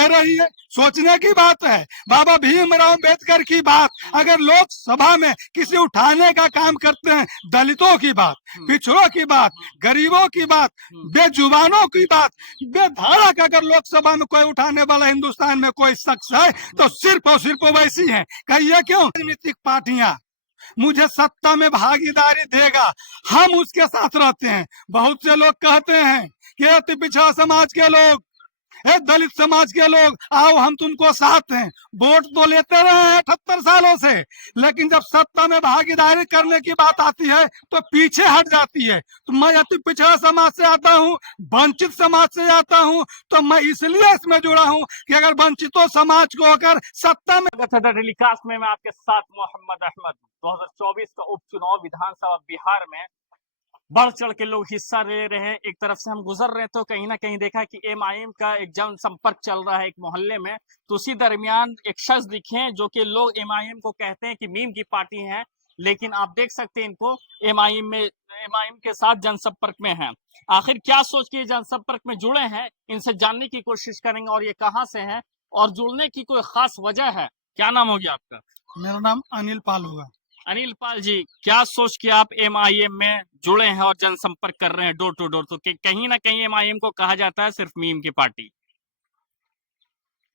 रही है। सोचने की बात है। बाबा भीमराव अम्बेडकर की बात अगर लोकसभा में किसी उठाने का काम करते हैं, दलितों की बात, पिछड़ों की बात, गरीबों की बात, बेजुबानों की बात, बेधारक अगर लोकसभा में कोई उठाने वाला हिंदुस्तान में कोई शख्स है तो सिर्फ और सिर्फ वैसी है। कहिए क्यों? राजनीतिक पार्टियां मुझे सत्ता में भागीदारी देगा, हम उसके साथ रहते हैं। बहुत से लोग कहते हैं कि अति पिछड़ा समाज के लोग, दलित समाज के लोग, आओ हम तुमको साथ हैं। वोट तो लेते रहे हैं 78 सालों से, लेकिन जब सत्ता में भागीदारी करने की बात आती है तो पीछे हट जाती है। तो मैं अति पिछड़ा समाज से आता हूँ, वंचित समाज से आता हूँ, तो मैं इसलिए इसमें जुड़ा हूँ कि अगर वंचितों समाज को अगर सत्ता में। डेली कास्ट में मैं आपके साथ मोहम्मद अहमद। 2024 का उपचुनाव विधानसभा बिहार में बढ़ चढ़ के लोग हिस्सा ले रहे हैं। एक तरफ से हम गुजर रहे हैं तो कहीं ना कहीं देखा कि एमआईएम का एक जनसंपर्क चल रहा है एक मोहल्ले में। तो उसी दरमियान एक शख्स दिखे जो कि लोग एमआईएम को कहते हैं कि मीम की पार्टी है, लेकिन आप देख सकते हैं इनको एमआईएम के साथ जनसंपर्क में है। आखिर क्या सोच के जनसंपर्क में जुड़े हैं, इनसे जानने की कोशिश करेंगे। और ये कहाँ से हैं और जुड़ने की कोई खास वजह है? क्या नाम हो गया आपका? मेरा नाम अनिल पाल होगा। अनिल पाल जी, क्या सोच के आप एमआईएम में जुड़े हैं और जनसंपर्क कर रहे हैं डोर टू डोर? तो कहीं ना कहीं एमआईएम को कहा जाता है सिर्फ मीम की पार्टी।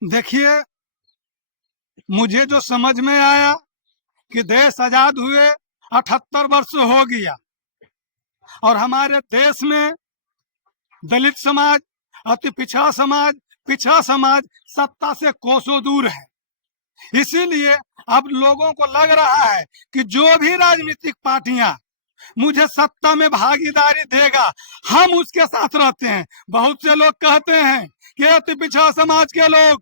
देखिए, मुझे जो समझ में आया कि देश आजाद हुए 78 वर्ष हो गया और हमारे देश में दलित समाज, अति पिछड़ा समाज सत्ता से कोसों दूर है। इसीलिए अब लोगों को लग रहा है कि जो भी राजनीतिक पार्टियां मुझे सत्ता में भागीदारी देगा, हम उसके साथ रहते हैं। बहुत से लोग कहते हैं कि अति पिछड़ा समाज के लोग,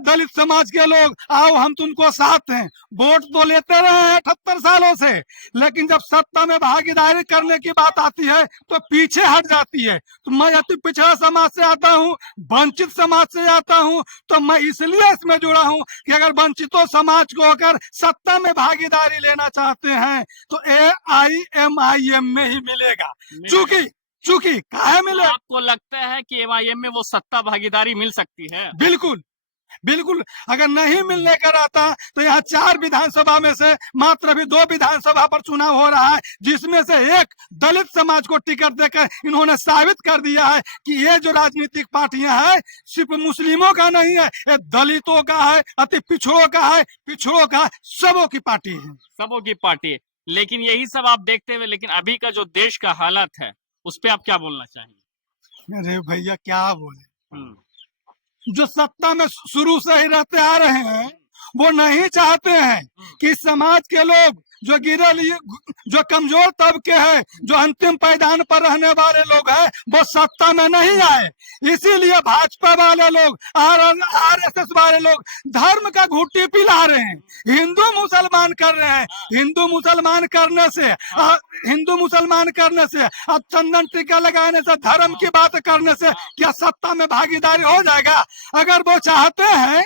दलित समाज के लोग, आओ हम तुमको साथ हैं। वोट तो लेते रहे हैं 78 सालों से, लेकिन जब सत्ता में भागीदारी करने की बात आती है तो पीछे हट जाती है। तो मैं अति पिछड़ा समाज से आता हूँ, वंचित समाज से आता हूँ, तो मैं इसलिए इसमें जुड़ा हूँ कि अगर वंचितों समाज को अगर सत्ता में भागीदारी लेना चाहते हैं तो एआईएमआईएम में ही मिलेगा। चूंकि काहे मिले? आपको लगता है कि एमआईएम में वो सत्ता भागीदारी मिल सकती है? बिल्कुल। अगर नहीं मिलने का रहता तो यहाँ 4 विधानसभा में से मात्र अभी 2 विधानसभा पर चुनाव हो रहा है, जिसमें से एक दलित समाज को टिकट देकर इन्होंने साबित कर दिया है कि ये जो राजनीतिक पार्टियां हैं सिर्फ मुस्लिमों का नहीं है, ये दलितों का है, अति पिछड़ों का, सबों की पार्टी है। सबों की पार्टी। लेकिन यही सब आप देखते हुए, लेकिन अभी का जो देश का हालत है उस पर आप क्या बोलना चाहेंगे? अरे भैया क्या बोले, जो सत्ता में शुरू से ही रहते आ रहे हैं वो नहीं चाहते हैं कि समाज के लोग जो जो कमजोर तबके हैं, जो अंतिम पायदान पर रहने वाले लोग हैं, वो सत्ता में नहीं आए। इसीलिए भाजपा वाले लोग, आरएसएस वाले लोग धर्म का घुट्टी पिला रहे हैं, हिंदू मुसलमान कर रहे हैं। हिंदू मुसलमान करने से अब चंदन टीका लगाने से, धर्म की बात करने से क्या सत्ता में भागीदारी हो जाएगा? अगर वो चाहते हैं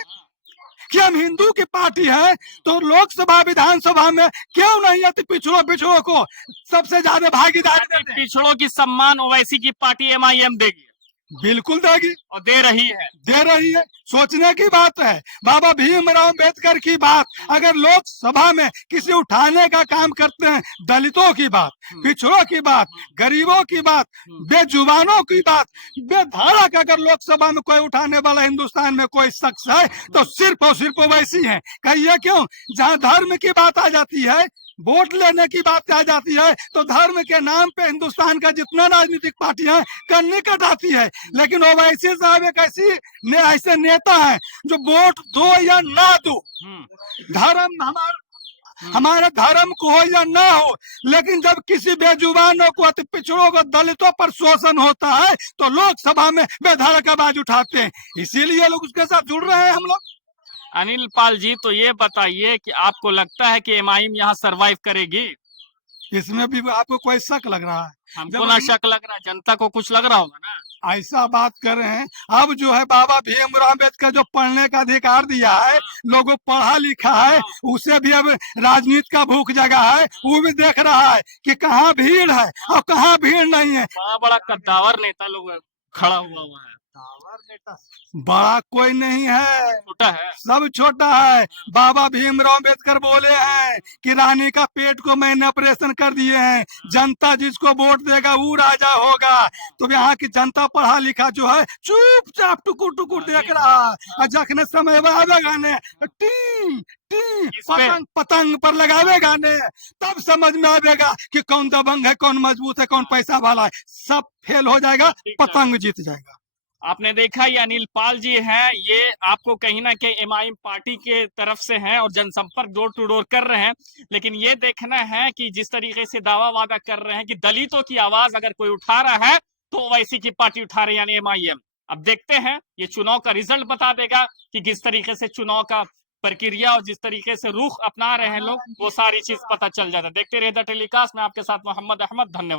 कि हम हिंदू की पार्टी है तो लोकसभा विधानसभा में क्यों नहीं अति पिछड़ों को सबसे ज्यादा भागीदारी देते? पिछड़ों की सम्मान ओवैसी की पार्टी एमआईएम देगी। बिल्कुल देगी और दे रही है। सोचने की बात है। बाबा भीमराव अम्बेडकर की बात अगर लोकसभा में किसी उठाने का काम करते हैं, दलितों की बात, पिछड़ों की बात, गरीबों की बात, बेजुबानों की बात, बेधारक अगर लोकसभा में कोई उठाने वाला हिंदुस्तान में कोई शख्स है तो सिर्फ और सिर्फ वैसी है। कहिए क्यों? जहाँ धर्म की बात आ जाती है, वोट लेने की बात आ जाती है, तो धर्म के नाम पे हिंदुस्तान का जितना राजनीतिक पार्टियां कर निकट आती है। लेकिन ओवैसी साहब एक ऐसे नेता है जो वोट दो या ना दो, धर्म हमारे धर्म को हो या ना हो, लेकिन जब किसी बेजुबानों को, अति पिछड़ों को, दलितों पर शोषण होता है तो लोकसभा में बेधड़क आवाज उठाते हैं। इसीलिए लोग उसके साथ जुड़ रहे हैं हम लोग। अनिल पाल जी, तो ये बताइए कि आपको लगता है कि एमआईएम यहाँ सरवाइव करेगी? इसमें भी आपको कोई शक लग रहा है? हमको ना शक लग रहा है, जनता को कुछ लग रहा होगा ना। ऐसा बात कर रहे हैं। अब जो है बाबा भीमराव अम्बेडकर जो पढ़ने का अधिकार दिया है, लोगों पढ़ा लिखा है, उसे भी अब राजनीति का भूख जगा है। वो भी देख रहा है कि कहाँ भीड़ है और कहाँ भीड़ नहीं है। बड़ा कद्दावर नेता लोग खड़ा हुआ है। बड़ा कोई नहीं है, छोटा है। सब छोटा है। बाबा भीमराव अम्बेडकर बोले हैं कि रानी का पेट को मैंने ऑपरेशन कर दिए हैं, जनता जिसको वोट देगा वो राजा होगा। तो यहाँ की जनता पढ़ा लिखा जो है चुपचाप टुकुर टुकुर देख रहा है, और जखने समय आवेगा ने टी टी इस पे- पतंग पतंग पर लगावेगा ने, तब समझ में आवेगा कि कौन दबंग है, कौन मजबूत है, कौन पैसा वाला है। सब फेल हो जाएगा, पतंग जीत जाएगा। आपने देखा ये अनिल पाल जी हैं, ये आपको कहीं ना कहीं एमआईएम पार्टी के तरफ से हैं और जनसंपर्क डोर टू डोर कर रहे हैं। लेकिन ये देखना है कि जिस तरीके से दावा वादा कर रहे हैं कि दलितों की आवाज अगर कोई उठा रहा है तो वैसी की पार्टी उठा रही है, यानी एमआईएम। अब देखते हैं, ये चुनाव का रिजल्ट बता देगा कि किस तरीके से चुनाव का प्रक्रिया और जिस तरीके से रुख अपना रहे हैं लोग, वो सारी चीज पता चल जाता है। देखते रहिए द टेलीकास्ट में आपके साथ मोहम्मद अहमद। धन्यवाद।